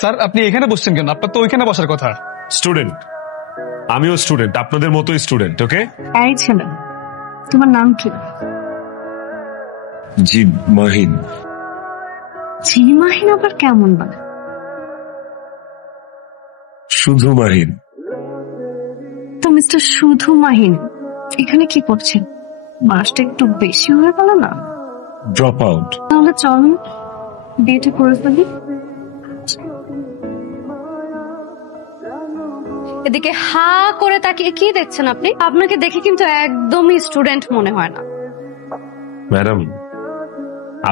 Sir আপনি এখানে বসছেন কেন? আপনার তো ওইখানে বসার কথা। স্টুডেন্ট, আমিও স্টুডেন্ট, আপনাদের মতোই স্টুডেন্ট। ওকে, এই ছেলে, তোমার নাম কি? জি মাহিন। জি মাহিন আবার কেমন বলে? শুধু মাহিন। তো মিস্টার শুধু মাহিন এখানে কি করছেন? মাসটা একটু বেশি হয়ে গেল না? Drop out. তাহলে চল বিয়েটা করে ফেলি। এদিকে হা করে তাকিয়ে কি দেখছেন আপনি? আপনাকে দেখে কিন্তু একদমই স্টুডেন্ট মনে হয় না। ম্যাডাম,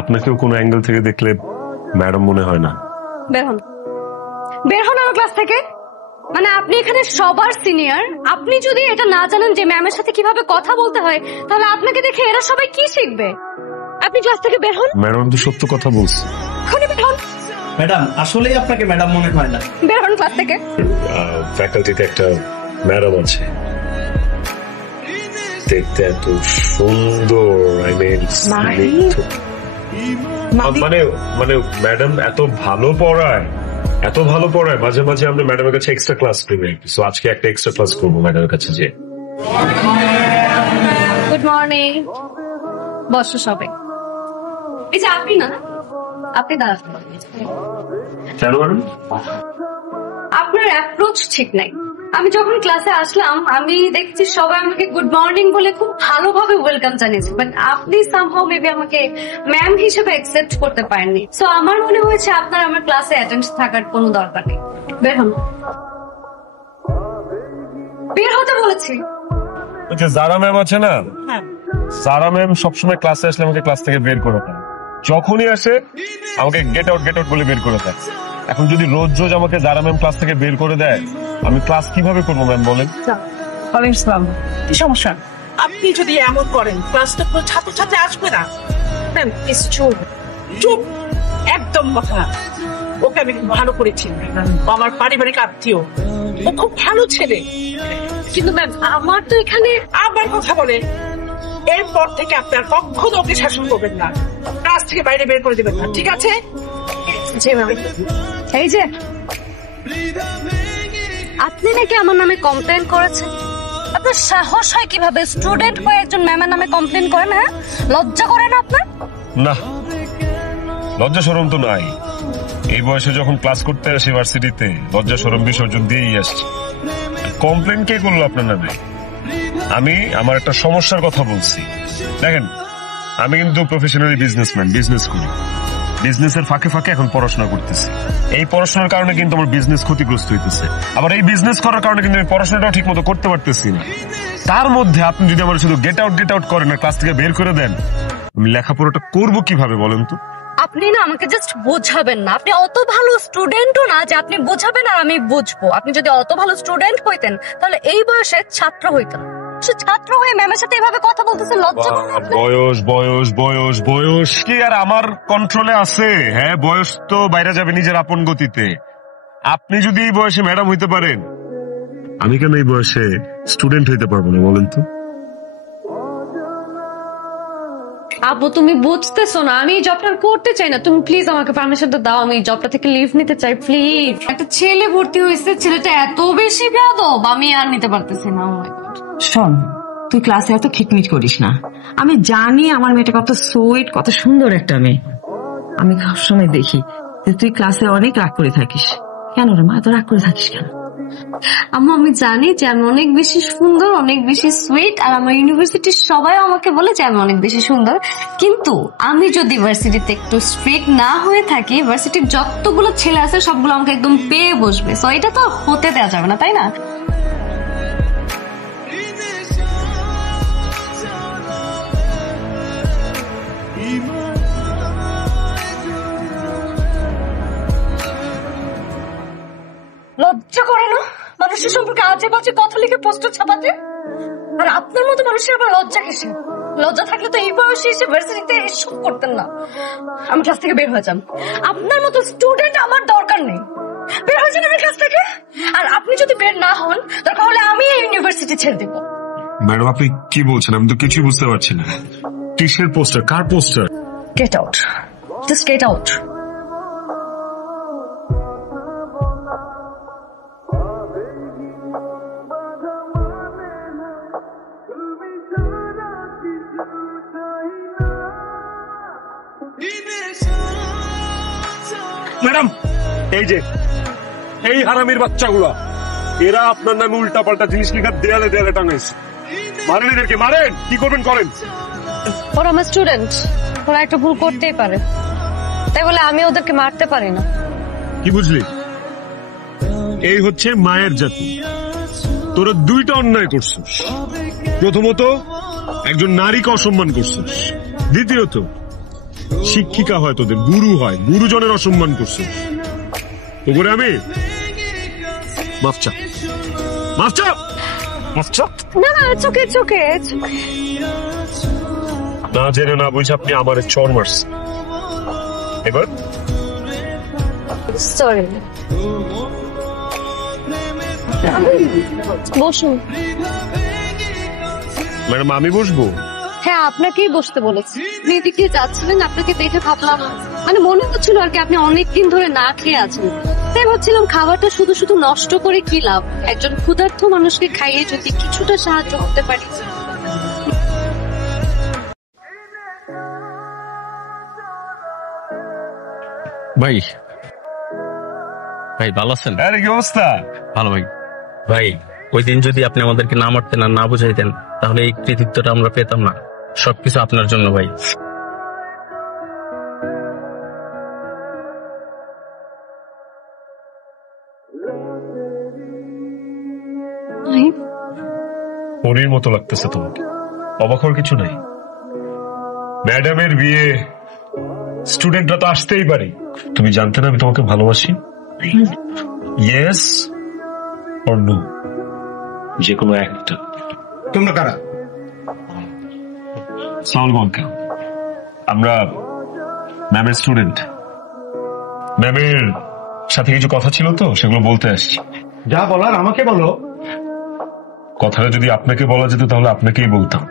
আপনাকেও কোনো অ্যাঙ্গেল থেকে দেখলে ম্যাডাম মনে হয় না। বের হন, বের হন আমার ক্লাস থেকে। মানে আপনি এখানে সবার সিনিয়র, আপনি যদি এটা না জানেন যে ম্যামের সাথে কিভাবে কথা বলতে হয়, তাহলে আপনাকে দেখে এরা সবাই কি শিখবে? আপনি ক্লাস থেকে বের হন। ম্যাডাম তো সত্য কথা বলছি। এখনই বের হন। ম্যাডাম, আসলেই আপনাকে ম্যাডাম মনে হয় না। বের হন ক্লাস থেকে। ফ্যাকাল্টিতে একটা ম্যাডাম আছে, দেখতে এত সুন্দর। মানে মানে ম্যাডাম এত ভালো পড়ায়, এত ভালো পড়ায়। মাঝে মাঝে আমরা ম্যাডামের কাছে এক্সট্রা ক্লাস করি। সো আজকে একটা এক্সট্রা ক্লাস করবো ম্যাডামের কাছে যে। Good morning. বসো সবাই। এই যে আপনি না, আপনি দাঁড়ান। কেন ম্যাডাম? আপনার অ্যাপ্রোচ ঠিক নাই। আমি যখন ক্লাসে আসলাম আমি দেখছি সবাই আমাকে গুড মর্নিং বলে খুব ভালোভাবে ওয়েলকাম জানিয়েছে, বাট আপনি সামহাউ মেবি আমাকে ম্যাম হিসেবে অ্যাকসেপ্ট করতে পারেননি। সো আমার মনে হয়েছে আপনার আমার ক্লাসে অ্যাটেন্ড থাকার কোনো দরকার নেই। বের হন, বের হতে বলেছি। ওই যে জারা ম্যাম আছে না, জারা ম্যাম সবসময় ক্লাসে আসলে আমাকে ক্লাস থেকে বের করে দেয়। যখনই আসে আমাকে গেট আউট বলে বের করে দেয়। এখন যদি রোজ রোজ আমাকে জারা ম্যাম ক্লাস থেকে বের করে দেয়, আমি ক্লাস কিভাবে করবো ম্যাম বলেন? ইসলাম কি সমস্যা? আপনি যদি এমন করেন ক্লাস তো ছাত্রছাত্রী আসবে না। চুপ চুপ, একদম কথা না। ওকে আমি ভালো করেছি, আমার পারিবারিক আত্মীয়, ও খুব ভালো ছেলে। কিন্তু ম্যাম আমার তো এখানে আবার কথা বলে। এরপর থেকে আপনার কখনো ওকে শাসন করবেন না, ক্লাস থেকে বাইরে বের করে দেবেন না, ঠিক আছে? জি ম্যাম। এই যে আপনি নাকি আমার নামে কমপ্লেন করেছেন। আপনার সাহস হয় কিভাবে স্টুডেন্ট হয়ে একজন ম্যামের নামে কমপ্লেন করেন? হ্যাঁ, লজ্জা করে না আপনার? না, লজ্জা শরম তো নাই। এই বয়সে যখন ক্লাস করতে আসি ইউনিভার্সিটিতে, লজ্জা শরম বিসর্জন দিয়েই আসছি। কমপ্লেন কে করলো আপনার নামে? আমি আমার একটা সমস্যার কথা বলছি। দেখেন, আমি কিন্তু প্রফেশনালি বিজনেসম্যান, বিজনেস করি। বিজনেসের ফাঁকে ফাঁকে এখন পড়াশোনা করতেছি। এই পড়াশোনার কারণে কিন্তু আমার বিজনেস ক্ষতিগ্রস্ত হইতেছে। আবার এই বিজনেস করার কারণে কিন্তু আমি পড়াশোনাটাও ঠিক মতো করতে পারতেছি না। তার মধ্যে আপনি যদি আমার শুধু গেট আউট করেন, ক্লাস থেকে বের করে দেন, আমি লেখাপড়াটা করবো কিভাবে বলেন তো? আপনি না আমাকে জাস্ট বোঝাবেন না। আপনি অত ভালো স্টুডেন্টও না যে আপনি বোঝাবেন আর আমি বুঝবো। আপনি যদি অত ভালো স্টুডেন্ট হইতেন তাহলে এই বয়সে ছাত্র হইতেন। ছাত্র হয়ে ম্যামের সাথে এভাবে কথা বলতেছেন, লজ্জা করে না? বয়স কি আর আমার কন্ট্রোলে আছে? হ্যাঁ, বয়স তো বাইরে যাবে নিজের আপন গতিতে। আপনি যদি এই বয়সে ম্যাডাম হইতে পারেন, আমি কেন এই বয়সে স্টুডেন্ট হইতে পারবো না বলেন তো? আপু তুমি বুঝতেছো না, আমি এই জবটা করতে চাই না। তুমি প্লিজ আমাকে পারমিশনটা দাও, আমি জবটা থেকে লিভ নিতে চাই প্লিজ। একটা ছেলে ভর্তি হয়েছে, ছেলেটা এত বেশি বেয়াদব, আমি আর নিতে পারতেছি না। শোন, তুই ক্লাসে এত খিটমিট করিস না। আমি জানি আমার মেয়েটা কত সুইট, কত সুন্দর একটা মেয়ে। আমি সবসময় দেখি যে তুই ক্লাসে অনেক রাগ করে থাকিস। কেন রে মা, এত রাগ করে থাকিস কেন? আম্মু আমি জানি যে আমি অনেক বেশি সুন্দর, অনেক বেশি সুইট, আর আমার ইউনিভার্সিটির সবাই আমাকে বলে যে আমি অনেক বেশি সুন্দর। কিন্তু আমি যদি ইউনিভার্সিটিতে একটু স্ট্রিক্ট না হয়ে থাকি, ইউনিভার্সিটির যতগুলো ছেলে আছে সবগুলো আমাকে একদম পেয়ে বসবে। সো এটা তো হতে দেওয়া যাবে না, তাই না? লজ্জা করে না মানুষের সম্পর্কে আজে বাজে কথা লিখে পোস্টার ছাপাতে? আর আপনার মতো মানুষের আবার লজ্জা কিসে? লজ্জা থাকলে তো এই বয়সে এসে ভার্সিটিতে এসব করতেন না। আমি ক্লাস থেকে বের হয়ে যান। আপনার মতো স্টুডেন্ট আমার দরকার নেই। বের হয়ে যান আমার ক্লাস থেকে। আর আপনি যদি বের না হন, দরকার হলে আমি এই ইউনিভার্সিটি ছেড়ে দেবো। ম্যাডাম আপনি কি বলছেন? আমি তো কিছুই বুঝতে পারছি না। কিসের পোস্টার? কার poster? Get out, just get out. Madam, এই যে এই হারামির বাচ্চাগুলা, এরা আপনার নামে উল্টা পাল্টা জিনিস লেখা দেয়ালে দেয়ালে টাঙাইছে। মারেন এদেরকে, মারেন, কি করবেন করেন। ওরা আমার স্টুডেন্ট, ওরা একটা ভুল করতেই পারে, তাই বলে আমি ওদেরকে মারতে পারি না। কি বুঝলি? এই হচ্ছে মায়ের জাতি। তোরা দুইটা অন্যায় করছিস। প্রথমত একজন নারীকে অসম্মান করছিস, দ্বিতীয়ত শিক্ষিকা হয় তোদের, গুরু হয়, গুরুজনের অসম্মান করছিস। ওপরে আমি মাফ চা, মাফ চা, মাফ চা। না না, চোখে চোখে না জেনে না বুঝে আপনি আমার চর মারছেন। এবার সরি। বসুন। ম্যাডাম আমি বসবো? হ্যাঁ, আপনাকেই বসতে বলেছি। আপনি এদিকে যাচ্ছিলেন, আপনাকে দেখে ভাবলাম, মানে মনে হচ্ছিল আর কি আপনি অনেকদিন ধরে না খেয়ে আছেন, তাই ভাবছিলাম খাবারটা শুধু শুধু নষ্ট করে কি লাভ, একজন ক্ষুধার্ত মানুষকে খাইয়ে যদি কিছুটা সাহায্য করতে পারি। ভাই, ভাই ভালো আছেন? আরে কি অবস্থা? ভালো ভাই। ভাই, ওই দিন যদি আপনি আমাদেরকে না মারতেন আর না বুঝাইতেন, তাহলে এই কৃতিত্বটা আমরা পেতাম না। সবকিছু আপনার জন্য ভাই। পরীর মতো লাগতেছে তোমাকে, অবাক হওয়ার কিছু নাই। ম্যাডামের বিয়ে, স্টুডেন্টরা তো আসতেই পারে। তুমি জানতে না আমি তোমাকে ভালোবাসি? ইয়েস অর নো, যে কোনো একটা। তোমরা কারা? আসসালামু আলাইকুম। আমরা ম্যামের স্টুডেন্ট। ম্যামের সাথে কিছু কথা ছিল তো, সেগুলো বলতে আসছি। যা বলার আমাকে বলো। কথাটা যদি আপনাকে বলা যেত তাহলে আপনাকেই বলতাম।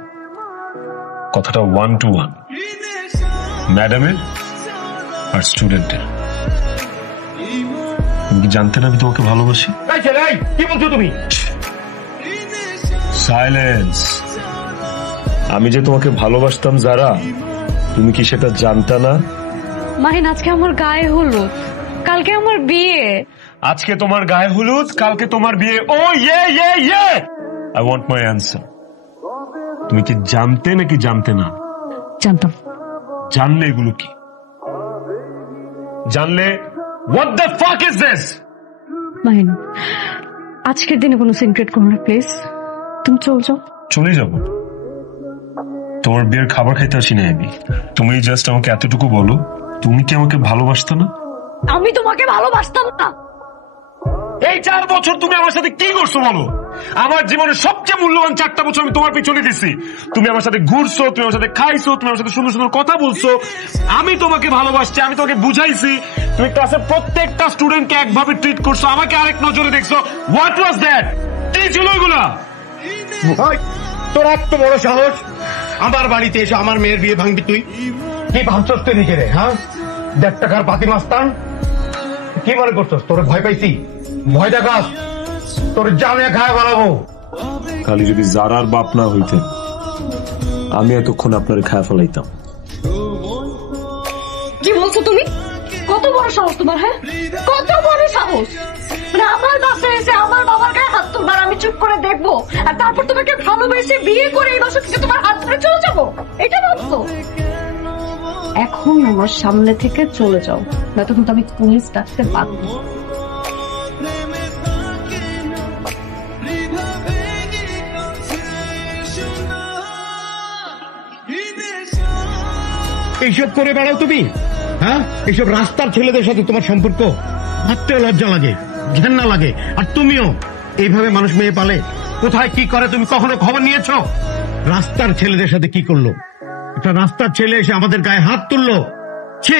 কথাটা 1 to 1 ম্যাডামের আর স্টুডেন্টের। তুমি কি জানতেন আমি তোমাকে ভালোবাসি? কি বলছো তুমি? সাইলেন্স। আমি যে তোমাকে ভালোবাসতাম যারা, তুমি কি সেটা জানতা না? মাহিন, আজকে আমার গায়ে হলুদ, কালকে আমার বিয়ে। আজকে তোমার গায়ে হলুদ, কালকে তোমার বিয়ে। ও ইয়ে ইয়ে ইয়ে, আই ওয়ান্ট মাই অ্যান্সার। তুমি কি জানতে নাকি জানতে না? জানতাম। জানলে এগুলো কি? জানলে what the fuck is this? Mahin, আজকের দিনে কোনো সিক্রেট করো না প্লিজ। তুমি চল যাও। চলে যাব? তোমার বিয়ের খাবার খাইতে আসি না আমি। তুমি জাস্ট আমাকে এতটুকু বলো, তুমি কি আমাকে ভালোবাসতো না? আমি তোমাকে ভালোবাসতাম না। এই 4 বছর তুমি আমার সাথে কি করছো বলো? আমার জীবনের সবচেয়ে মূল্যবান 4টা বছর আমি তোমার পিছনে দিছি। তুমি আমার সাথে ঘুরছো, তুমি আমার সাথে খাইছো, তুমি আমার সাথে সুন্দর সুন্দর কথা বলছো। আমি তোমাকে ভালোবাসছি, আমি তোমাকে বুঝাইছি। তুমি ক্লাসের প্রত্যেকটা স্টুডেন্টকে একভাবে ট্রিট করছো, আমাকে আরেক নজরে দেখছো। What was that? কি ছিল এগুলা? তোর এত বড় সাহস, আমার বাড়িতে এসে আমার মেয়ের বিয়ে ভাঙবি তুই? কি ভাবছস তুই নিজে রে? হ্যাঁ, 1.5 টাকার পাতি মাস্তান। কি মনে করছস তোর ভয় পাইছি? ভয় দেখাস, তোর জানে খায় বলাবো। খালি যদি জারার বাপ না হইতেন, আমি এতক্ষণ আপনার খায় ফেলাইতাম। কি বলছো তুমি? কত বড় সাহস তোমার? হ্যাঁ, কত বড় সাহস? মানে আমার বাসায় এসে আমার বাবার গায়ে হাত তুলবার আমি চুপ করে দেখবো, আর তারপর তোমাকে ভালোবেসে বিয়ে করে এই বাসা থেকে তোমার হাত ধরে চলে যাবো? এটা ভাবছো? এখন আমার সামনে থেকে চলে যাও, নয়তো কিন্তু আমি পুলিশ ডাকতে বাধ্য। এইসব করে বেড়াও তুমি? হ্যাঁ, এইসব রাস্তার ছেলেদের সাথে তোমার সম্পর্ক? ভাবতে লজ্জা লাগে, ঘেন্না লাগে। আর তুমিও এইভাবে মানুষ মেয়ে পালে? কোথায় কি করে তুমি কখনো খবর নিয়েছো? রাস্তার ছেলেদের সাথে কি করলো? একটা রাস্তার ছেলে এসে আমাদের গায়ে হাত তুললো। ছি!